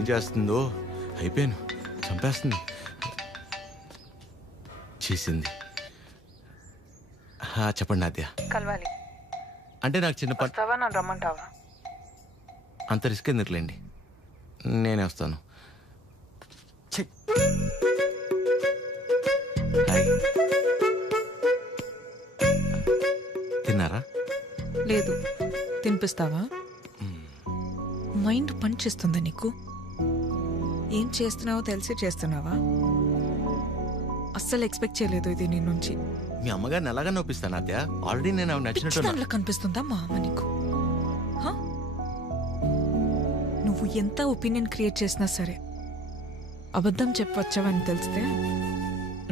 ఏం చేస్తుందో అయిపోయాను, చంపేస్తుంది. చేసింది. చెప్పండి ఆద్య. కలవాలి అంటే నాకు చిన్న పని. నన్ను రమ్మంటావా? అంత రిస్క్ ఎందుకులేండి, నేనే వస్తాను. తిన్నారా? లేదు. తినిపిస్తావా? మైండ్ పని చేస్తుందా నీకు? ఏం చేస్తున్నావో తెలిసి చేస్తున్నావా? అస్సలు ఎక్స్పెక్ట్ చేయలేదు ఇది నీ నుంచి. మీ అమ్మగారిని ఎలాగా నొప్పిస్తాను అత్య? ఆల్రెడీ నేను నచ్చినట్టు కనిపిస్తుందా మా అమ్మ నీకు? నువ్వు ఎంత ఒపీనియన్ క్రియేట్ చేసినా సరే అబద్ధం చెప్పవచ్చావని తెలిస్తే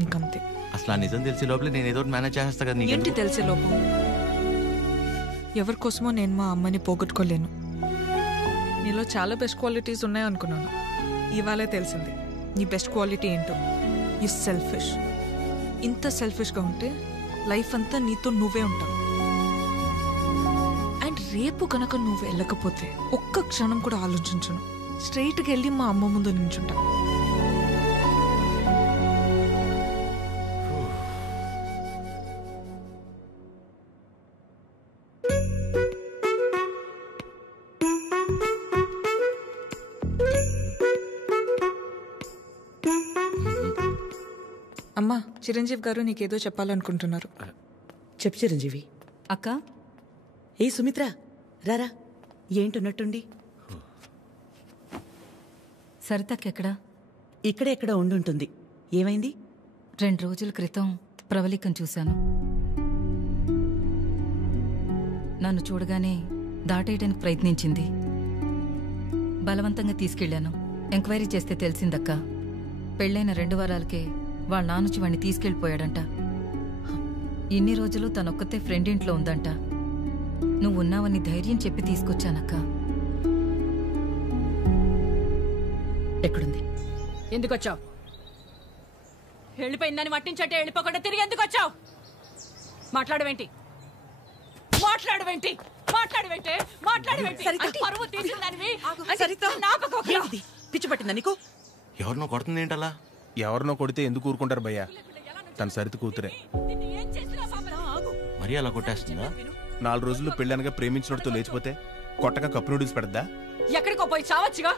ఇంకంతే. అసలు ఆ నిజం తెలిసే లోపల నేను ఏదో మేనేజ్ చేస్తా కదా. ఏంటి తెలిసే లోపం? ఎవరి కోసమో నేను మా అమ్మని పోగొట్టుకోలేను. నీలో చాలా బెస్ట్ క్వాలిటీస్ ఉన్నాయనుకున్నాను, ఇవాళే తెలిసింది నీ బెస్ట్ క్వాలిటీ ఏంటో. You selfish. ఇంత సెల్ఫిష్గా ఉంటే లైఫ్ అంతా నీతో నువ్వే ఉంటావు. అండ్ రేపు కనుక నువ్వు వెళ్ళకపోతే ఒక్క క్షణం కూడా ఆలోచించను, స్ట్రైట్గా వెళ్ళి మా అమ్మ ముందు నించుంటా. అమ్మా, చిరంజీవి గారు నీకేదో చెప్పాలనుకుంటున్నారు. చెప్పు చిరంజీవి. అక్క. ఏ సుమిత్ర, రారా. ఏంటున్నట్టుండి? సరితక్కెక్కడా? ఇక్కడే ఎక్కడ ఉండుంటుంది. ఏమైంది? 2 రోజుల క్రితం ప్రవళికను చూశాను. నన్ను చూడగానే దాటేయడానికి ప్రయత్నించింది. బలవంతంగా తీసుకెళ్లాను. ఎంక్వైరీ చేస్తే తెలిసిందక్క, పెళ్ళైన 2 వారాలకే వాళ్ళ నానుచి వాణ్ణి తీసుకెళ్ళిపోయాడంట. ఇన్ని రోజులు తనొక్కతే ఫ్రెండ్ ఇంట్లో ఉందంట. నువ్వున్నావని ధైర్యం చెప్పి తీసుకొచ్చానక్క. ఎక్కడుంది? ఎందుకొచ్చావు? వెళ్ళిపోయిందని మట్టించట్టే వెళ్ళిపోకుండా తిరిగి ఎందుకొచ్చావు? మాట్లాడవేంటి? మాట్లాడవేంటి? మాట్లాడవేంటి? మాట్లాడవేంటి? పరువు తీసిందానివి. పిచ్చి పట్టిందా నీకు? ఎవరినో కొడుతుంది ఏంటలా? ఎవరినో కొడితే ఎందుకు ఊరుకుంటారు భయ్యా? తన సరిత కూతురే. మరి అలా కొట్టేస్తుందా? 4 రోజుల్లో పెళ్ళనగా ప్రేమించినోడితో లేచిపోతే కొట్టగా కప్పు నూడిల్స్ పెడద్దా? ఎక్కడికో పోయి చావచ్చుగా,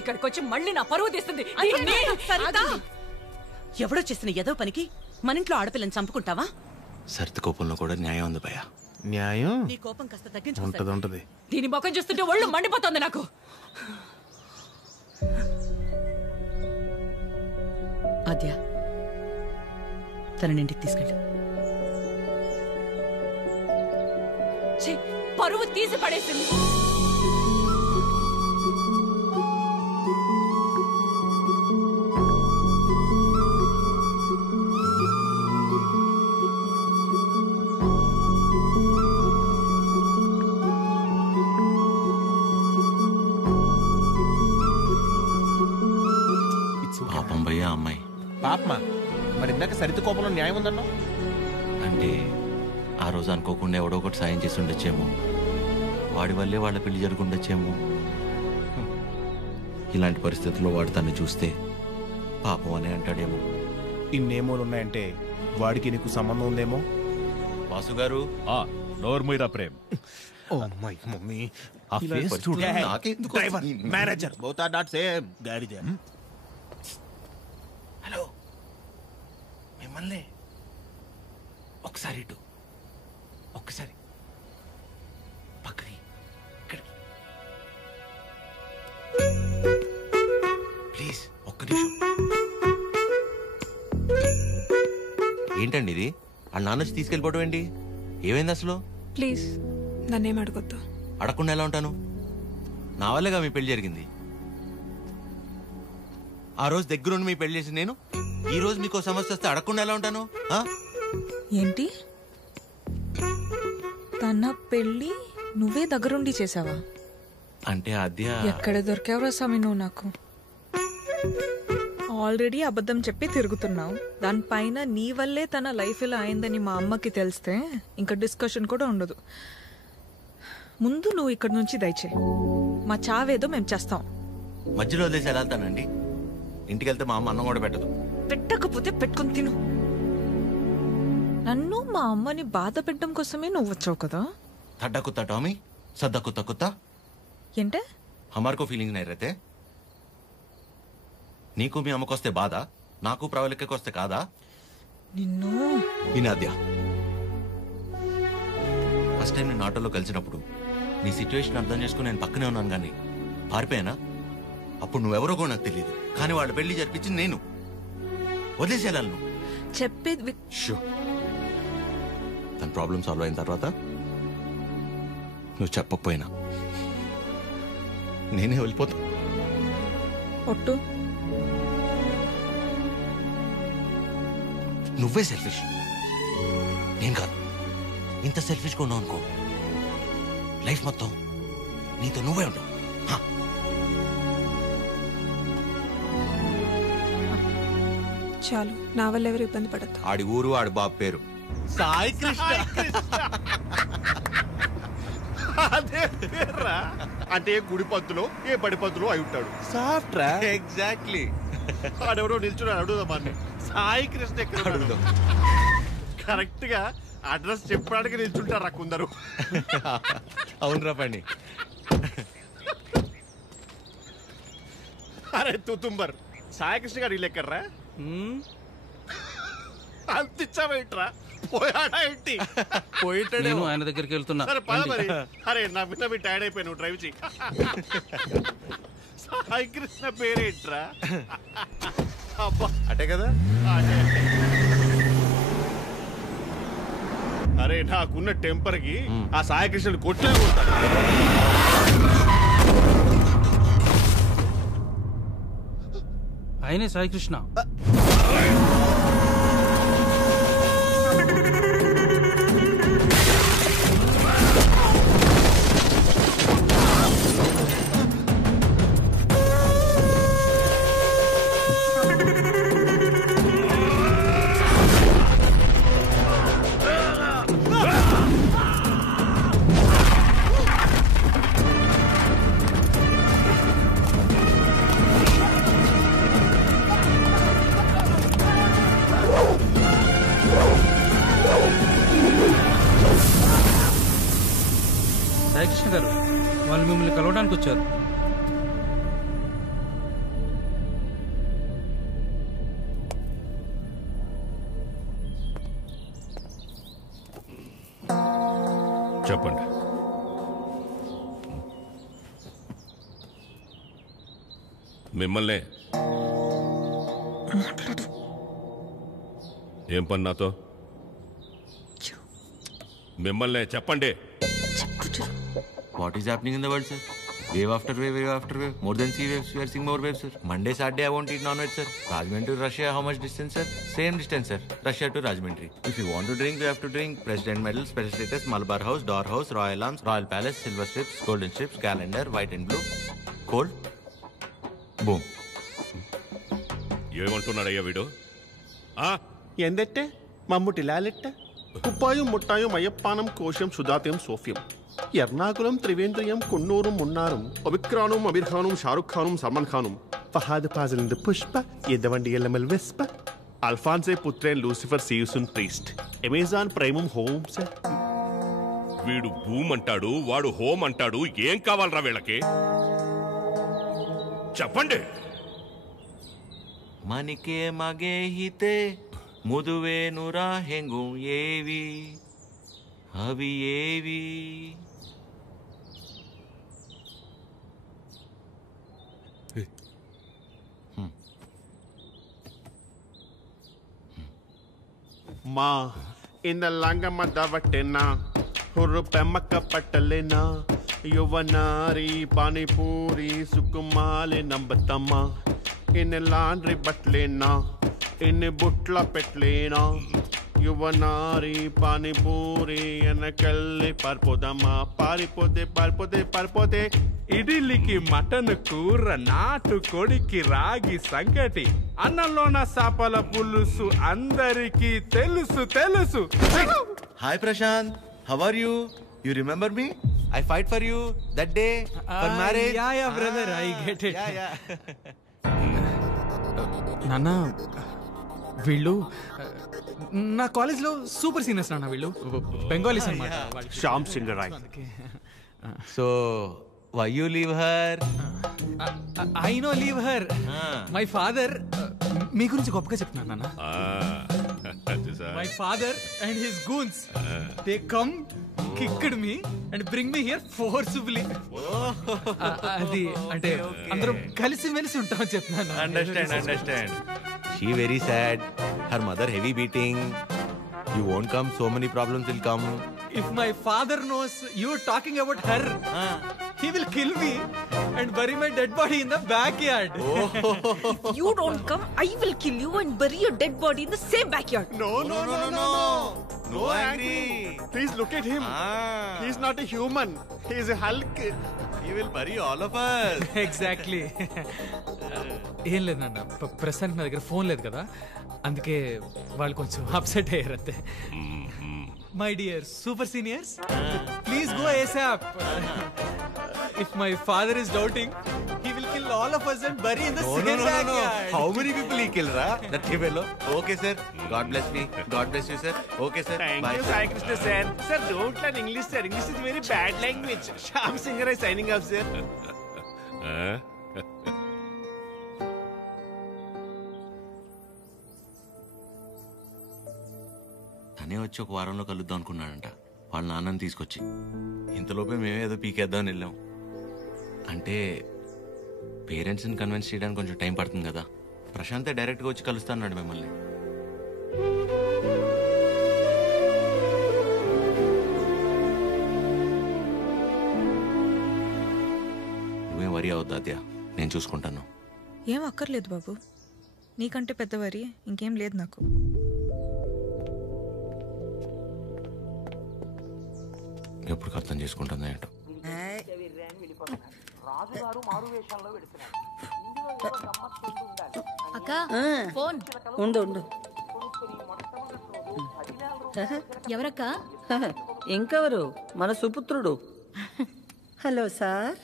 ఇక్కడికొచ్చి మళ్ళీ నా పరువు తీస్తుంది. ఎవడో చేసిన ఏదో పనికి మన ఇంట్లో ఆడపిల్లని చంపుకుంటావా? సరిత కోపంలో కూడా న్యాయం ఉంది భయ్యా. న్యాయం? నీ కోపం కాస్త తగ్గించుకుంటది. దీని ముఖం చూస్తుంటే ఒళ్ళు మండిపోతుంది నాకు. ఆద్య, తనని ఇంటికి తీసుకెళ్ళు. పరువు తీసి పడేసింది. పాపం భయ్యా అమ్మాయి. పాపమా? మరి ఇందాక సరిత కోపంలో న్యాయం ఉందన్నా? అంటే ఆ రోజు అనుకోకుండా ఎవడో ఒకటి సాయం చేసి ఉండొచ్చేమో, వాడి వల్లే వాళ్ళ పెళ్లి జరుగుండొచ్చేమో. ఇలాంటి పరిస్థితుల్లో వాడు తను చూస్తే పాపం అని అంటాడేమో. ఇన్నేమోలు ఉన్నాయంటే వాడికి నీకు సంబంధం ఉందేమో. వాసు గారు, నోర్మీరా ప్రేమ్. ఓ అమ్మాయి మమ్మీ, ఆ ఫేస్ చూడు. నాకెందుకు? Driver, manager, both are not same. గాడిద. హలో, మిమ్మల్ని ఒకసారి ఇటు, ఒక్కసారి పక్కకి, ఇక్కడికి ప్లీజ్, ఒక్క నిమిషం. ఏంటండి ఇది? ఆ నాన్న వచ్చి తీసుకెళ్ళిపోవడం ఏంటి? ఏమైంది అసలు? ప్లీజ్ నన్నేం అడగొద్దు. అడగకుండా ఎలా ఉంటాను? నా వల్లేగా మీ పెళ్లి జరిగింది. ఆ రోజు దగ్గరుండి మీ పెళ్లి చేసి నేను ఈ రోజు మీకు సమస్య వస్తే అడగకుండా ఎలా ఉంటాను? ఏంటి? తన పెళ్ళి నువ్వే దగ్గరుండి చేసావా? అంటే ఆద్య, ఎక్కడ దొరికావురా స్వామి నువ్వు నాకు? ఆల్రెడీ అబద్ధం చెప్పి తిరుగుతున్నావు. దానిపైన నీ వల్లే తన లైఫ్ ఇలా అయిందని మా అమ్మకి తెలిస్తే ఇంకా డిస్కషన్ కూడా ఉండదు. ముందు నువ్వు ఇక్కడి నుంచి దయచేయి. మా చావేదో మేము చేస్తాం. మధ్యలో వదిలేసి ఎలా వెళ్తానండి? ఇంటికి వెళ్తే మా అమ్మ అన్నం కూడా పెట్టదు. పెట్టకపోతే పెట్టుకుని తిను. నన్ను మా అమ్మని బాధ పెట్టడం కోసమే నువ్వు వచ్చావు కదా. थड्डा कुत्ता टॉमी, सद्दा कुत्ता कुत्ता. ఏంటే? हमारे को फीलिंग नहीं रहते. నీకు మీ అమ్మకొస్తే బాధ, నాకు ప్రవళికకి వస్తే కాదా? నిన్ను ఈ నాద్య ఫస్ట్ టైం నేను ఆటోలో కలిసినప్పుడు నీ సిచ్యువేషన్ అర్థం చేసుకుని నేను పక్కనే ఉన్నాను, కానీ పారిపోయానా? అప్పుడు నువ్వెవరో కూడా నాకు తెలియదు, కానీ వాళ్ళ పెళ్లి జరిపించింది నేను. వదిలేసేయాలను చెప్పేది తన ప్రాబ్లం సాల్వ్ అయిన తర్వాత నువ్వు చెప్పకపోయినా నేనే వెళ్ళిపోతా. ఒట్టు. నువ్వే సెల్ఫిష్, నేను కాదు. ఇంత సెల్ఫిష్గా ఉన్నావు అనుకో, లైఫ్ మొత్తం నీతో నువ్వే ఉంటావు. చాలు, నా వల్ల ఎవరు ఇబ్బంది పడద్దు. ఆడి ఊరు ఆడి బాబు పేరు సాయి కృష్ణ. అదే పేర్రా. అంటే ఏ గుడి పంతులో ఏ బడి పంతులో అయి ఉంటాడు. సాఫ్ట్ రా. ఎగ్జాక్ట్లీ. ఆడెవరో నిల్చున్నాడు, అడుగుదామని. సాయి కృష్ణ ఎక్కడ అడుగుదాం. కరెక్ట్ గా అడ్రస్ చెప్పడానికి నిల్చుంటారా కొందరు. అవునరా పండి. అరే తుతుంబర్, సాయి కృష్ణ గారు ఇల్లు ఎక్కడ్రా? అంతిచ్చావేంట్రా? పోయాడా ఏంటి? పోయిటాడు. ఆయన దగ్గరికి వెళ్తున్నా. సరే పద మరి. అరే నా పిల్ల మీ టైర్డ్ అయిపోయి నువ్వు డ్రైవ్ చేయి. సాయి కృష్ణ పేరేంట్రా? అబ్బా అటే కదా. అరే నాకున్న టెంపర్ కి ఆ సాయి కృష్ణుడు కొట్లే ఉంటాడు. ఆయనే సాయి కృష్ణ. సాయికృష్ణ గారు, వాళ్ళు మిమ్మల్ని కలవడానికి వచ్చారు. చెప్పండి. మిమ్మల్నే. ఏం పని నాతో? మిమ్మల్నే చెప్పండి. What is happening in the world, sir? Wave after wave, wave after wave. More than 3 waves, we are seeing more waves, sir. Monday, Saturday, I won't eat non-veg, sir. Rajahmundry to Russia, how much distance, sir? Same distance, sir. Russia to Rajahmundry. If you want to drink, you have to drink President Medal, Special Status, Malabar House, Door House, Royal Arms, Royal Palace, Silver Strips, Golden Strips, Calendar, White and Blue. Cold. Boom. ఏమంటున్నాడయ్యా వీడు? ఎందెట్టే మమ్ముటి లాలెట్ట కుప్పాయం ముట్టాయం అయ్యప్పానం కోశం సుధాత్యం సోఫ్యం ఎర్నాకులం త్రివేంద్రియం కొన్నూరు మున్నారం ఒబిక్రానం అబీర్ఖానం షారుఖ్ ఖానం సల్మాన్ ఖానం ఫహాద్ ఫాజిలింద్ పుష్ప ఎద్దవండి ఎల్లమెల్ వెస్ప అల్ఫాన్సే పుత్రేన్ లూసిఫర్ సీయుసున్ ప్రీస్ట్ అమెజాన్ ప్రైమం హోమ్స్. వీడు భూమ్ అంటాడు, వాడు హోమ్ అంటాడు. ఏం కావాలరా వీళ్ళకి? చెప్పండి. మనికే మగే హితే ముదువేనురా హెంగు ఏవి అవి ఏవి? మా ఇంద లంగమ్మ దవట్టెనా హుర్రు పెమ్మక్క పట్టలేనా యువనారి పానీపూరి సుకుమాలి నంబతమ్మ ఇన్ని లాండ్రీ బట్టలేనా ఇన్ని బుట్ల పెట్టలేనా యువనారి పానీపూరి వెనకెళ్ళి పారిపోదమ్మా పారిపోతే పారిపోతే పారిపోతే. ఇడ్లీకి మటన్ కూర, నాటు కొడికి రాగి సంగటి, అన్నంలోన సాపల పులుసు అందరికీ తెలుసు తెలుసు. Hi Prashant, how are you? You remember me? I fight for you that day for marriage. Yeah, brother, I get it. Yeah. నాన్న వీళ్ళు నా కాలేజ్లో సూపర్ సీనియర్స్ నాన్న. వీళ్ళు బెంగాలీస్ అన్నమాట. Shyam Singh Roy. So why you leave her? I no leave her. My father మీ గురించి గొప్పగా చెప్తున్నాను నాన్న. My father and his goons they come kicked me and bring me here forcefully. అది అంటే అందరం కలిసి మెలిసి ఉంటామని చెప్తున్నాను. Understand. She very sad. Her mother heavy beating. You won't come. So many problems will come. If my father knows you talking about her, he will kill me and bury my dead body in the backyard. If you don't come, I will kill you and bury your dead body in the same backyard. No. No angry. Please look at him. He is not a human. He is a Hulk. He will bury all of us. Exactly. ఏం లేదు నాన్న, ప్రస్తుతానికి నా దగ్గర phone లేదు కదా, అందుకే వాళ్ళు కొంచెం అప్సెట్ అయ్యారు అంతే. My dear super seniors, please go ASAP. If my father is doubting, he will kill all of us and bury in the same backyard. How many people he killed, ra? That fellow. Okay, sir. God bless me. God bless you, sir. Okay, sir. Thank Bye, you, sir. Sai Krishna sir. Sir, don't learn English, sir. English is very bad language. Shyam Singh is signing off, sir. తనే వచ్చి ఒక వారంలో కలుద్దాం అనుకున్నాడంట వాళ్ళ నాన్నని తీసుకొచ్చి. ఇంతలోపే మేమేదో పీకేద్దామని వెళ్ళాం. అంటే పేరెంట్స్ని కన్విన్స్ చేయడానికి కొంచెం టైం పడుతుంది కదా. ప్రశాంతే డైరెక్ట్గా వచ్చి కలుస్తాన్నాడు మిమ్మల్ని. నువ్వేం వరి అవద్దు అద్యా, నేను చూసుకుంటాను. ఏం అక్కర్లేదు బాబు, నీకంటే పెద్దవారి ఇంకేం లేదు నాకు. ఎప్పుడు అర్థం చేసుకుంటుందా ఏంటో. అక్క ఫోన్ ఉండు. ఎవరక్క? ఇంకెవరు? మన సుపుత్రుడు. Hello sir.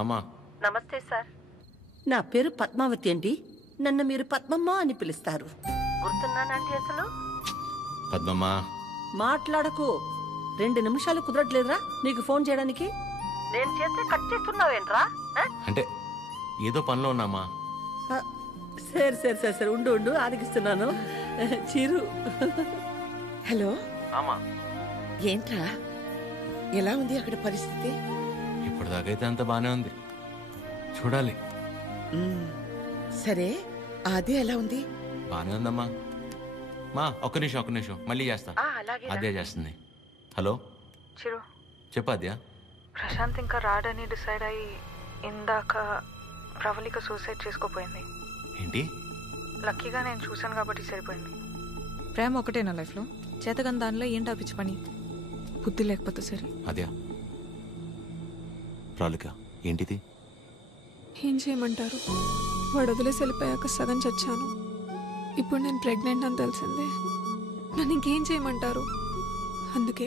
ఆమా. నమస్తే సార్. నా పేరు పద్మావతి అండి. నన్ను మీరు పద్మమ్మ అని పిలుస్తారు. గుర్తున్నానండి అసలు? పద్మమ్మ. మాట్లాడకు. 2 నిమిషాలు కుదరట్లేదురా నీకు ఫోన్ చేయడానికి? నేను చేస్తే కట్ చేస్తున్నావేంట్రా? అంటే ఏదో పనిలో ఉన్నామా. సరే ఉండు ఆదిగిస్తున్నాను. చిరు. హలో. ఆమా. ఏంట్రా, ఎలా ఉంది అక్కడ పరిస్థితి? ఇప్పటిదాకైతే అంత బానే ఉంది, చూడాలి. సరే, అదే ఎలా ఉంది? బానే ఉందమ్మా. మా ఒక్క నిమిషం మళ్ళీ చేస్తా. అదే చేస్తుంది. హలో చిరు, చెప్పు అద్యా. ప్రశాంత్ ఇంకా రాడని డిసైడ్ అయ్యి ఇందాక ప్రవళిక సూసైడ్ చేసుకోపోయింది. ఏంటి? లక్కీగా నేను చూశాను కాబట్టి సరిపోయింది. ప్రేమ ఒకటే నా లైఫ్లో, చేతగని దానిలో ఏంటి ఆపించి పని? బుద్ధి లేకపోతే సరే. అద్యా, ప్రవళిక ఏంటిది? ఏం చేయమంటారు? వాడు వదిలేసి వెళ్ళిపోయాక సగం చచ్చాను. ఇప్పుడు నేను ప్రెగ్నెంట్ అని తెలిసిందే. నన్ను ఇంకేం చేయమంటారు? అందుకే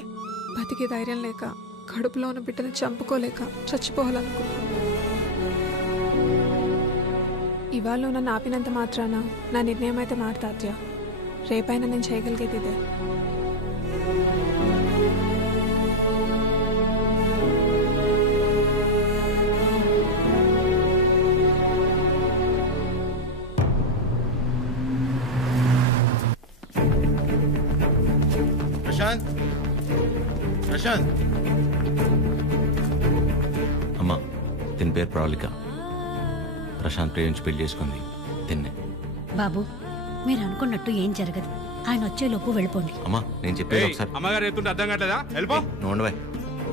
బతికే ధైర్యం లేక, కడుపులో ఉన్న బిడ్డను చంపుకోలేక చచ్చిపోవాలనుకున్నాను. ఇవాళ నన్ను ఆపినంత మాత్రాన నా నిర్ణయం అయితే మారుతాద్యా. రేపైనా నేను చేయగలిగేది ఇదే. ప్రశాంత్. అమ్మా, దీని పేరు ప్రవళిక. ప్రశాంత్ ప్రేమించి పెళ్లి చేసుకుంది తిన్నే. బాబు, మీరు అనుకున్నట్టు ఏం జరగదు. ఆయన వచ్చేలోపు వెళ్ళిపోండి. అమ్మా, నేను చెప్పేది ఒకసారి. అమ్మగారు ఎత్తుంటే అర్థం కావట్లేదా? వెళ్ళిపో. నోండవే.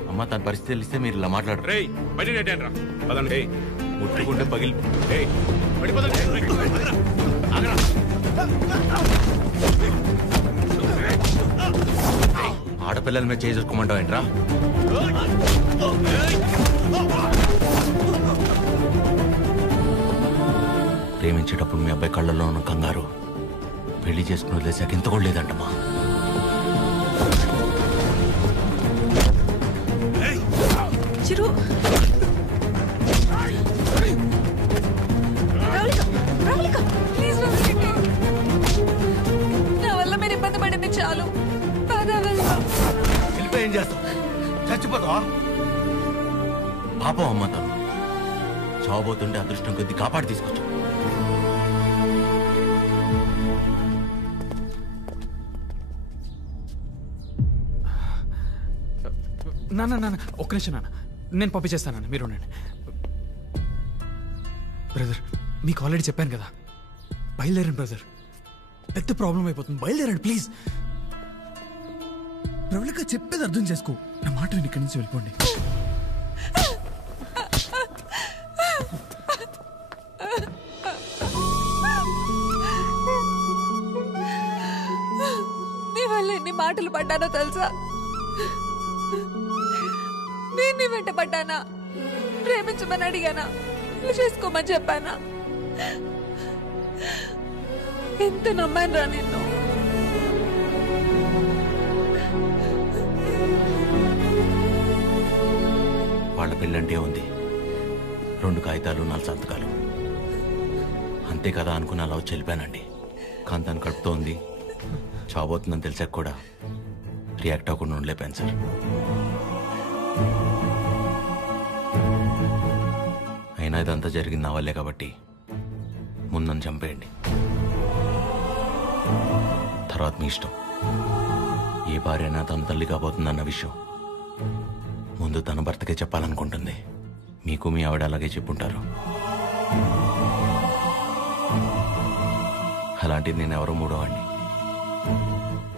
అమ్మ, తన పరిస్థితి తెలిస్తే మీరు ఇలా మాట్లాడరు. ముట్టుకుంటే పగిలి. ఆడపిల్లల మీద చేసుకోమంటావు ఏంట్రా? ప్రేమించేటప్పుడు మీ అబ్బాయి కళ్ళల్లో ఉన్న కంగారు పెళ్లి చేసుకుని వదిలేసాక ఇంత కూడా లేదంటమ్మా. చిరు ప్లీజ్ నా వల్ల మీరు ఇబ్బంది పడింది చాలు. వెళ్ళిపోయి ఏం చేస్తావు? చచ్చిపోతావా? పాపం అమ్మ తను చావబోతుంటే అదృష్టం కొద్ది కాపాడి తీసుకొచ్చు. నాన్న ఒక్క నిమిషం నాన్న, నేను పంపించేస్తాను. మీరు ఉండండి. బ్రదర్ మీకు ఆల్రెడీ చెప్పాను కదా, బయలుదేరండి బ్రదర్. పెద్ద ప్రాబ్లం అయిపోతుంది, బయలుదేరండి ప్లీజ్. ప్రవళిక చెప్పేది అర్థం చేసుకో. నా మాట విని ఇక్కడి నుంచి వెళ్ళిపోండి. నీ వల్ల ఎన్ని మాటలు పడ్డానో తెలుసా? నేను నీ వెంట పడ్డానా? ప్రేమించమని అడిగానా? పెళ్లి చేసుకోమని చెప్పానా? ఎంత నమ్మాను రా నిన్ను. వాళ్ళ పెళ్ళంటే ఉంది, 2 కాగితాలు 4 సంతకాలు అంతే కదా అనుకుని అలా వచ్చి వెళ్ళిపోయానండి. కానీ తను కడుపుతో ఉంది, చావబోతుందని తెలిసాక కూడా రియాక్ట్ అవ్వకుండా ఉండలేపాను సార్. అయినా ఇదంతా జరిగింది నా వల్లే కాబట్టి ముందు నన్ను చంపేయండి, తర్వాత మీ ఇష్టం. ఏ భార్య అయినా తన తల్లి కాబోతుందన్న విషయం ముందు తన భర్తకే చెప్పాలనుకుంటుంది. మీకు మీ ఆవిడ అలాగే చెప్పుంటారు. అలాంటిది నేను ఎవరో మూడోవాడిని.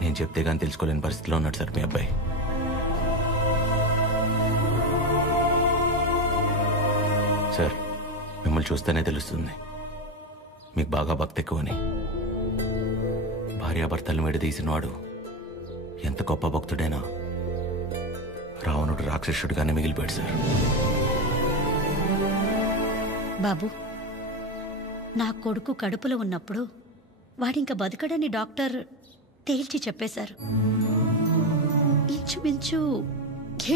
నేను చెప్తే కానీ తెలుసుకోలేని పరిస్థితిలో ఉన్నాడు సార్ మీ అబ్బాయి. సార్ మిమ్మల్ని చూస్తేనే తెలుస్తుంది మీకు బాగా భక్తి ఎక్కువని. భార్యాభర్తలను విడదీసినవాడు ఎంత గొప్ప భక్తుడైనా రావణుడు రాక్షసుడిగానే మిగిలిపోయాడు సార్. బాబు, నా కొడుకు కడుపులో ఉన్నప్పుడు వాడింక బతకడని డాక్టర్ తేల్చి చెప్పేశారు. ఇంచుమించు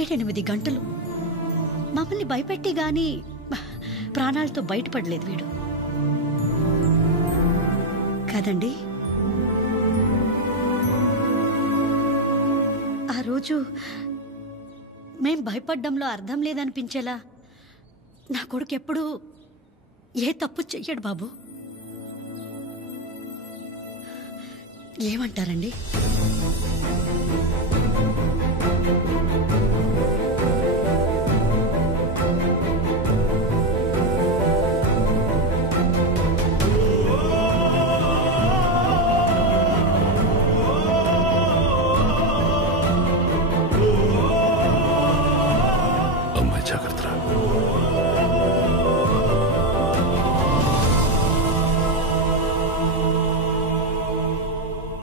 7-8 గంటలు మమ్మల్ని భయపెట్టి గాని ప్రాణాలతో బయటపడలేదు వీడు కదండి. ఆ రోజు మేం భయపడ్డంలో అర్థం లేదనిపించేలా నా కొడుకు ఎప్పుడూ ఏ తప్పు చెయ్యడు బాబు. ఏమంటారండి? అమ్మాయి జాగ్రత్త.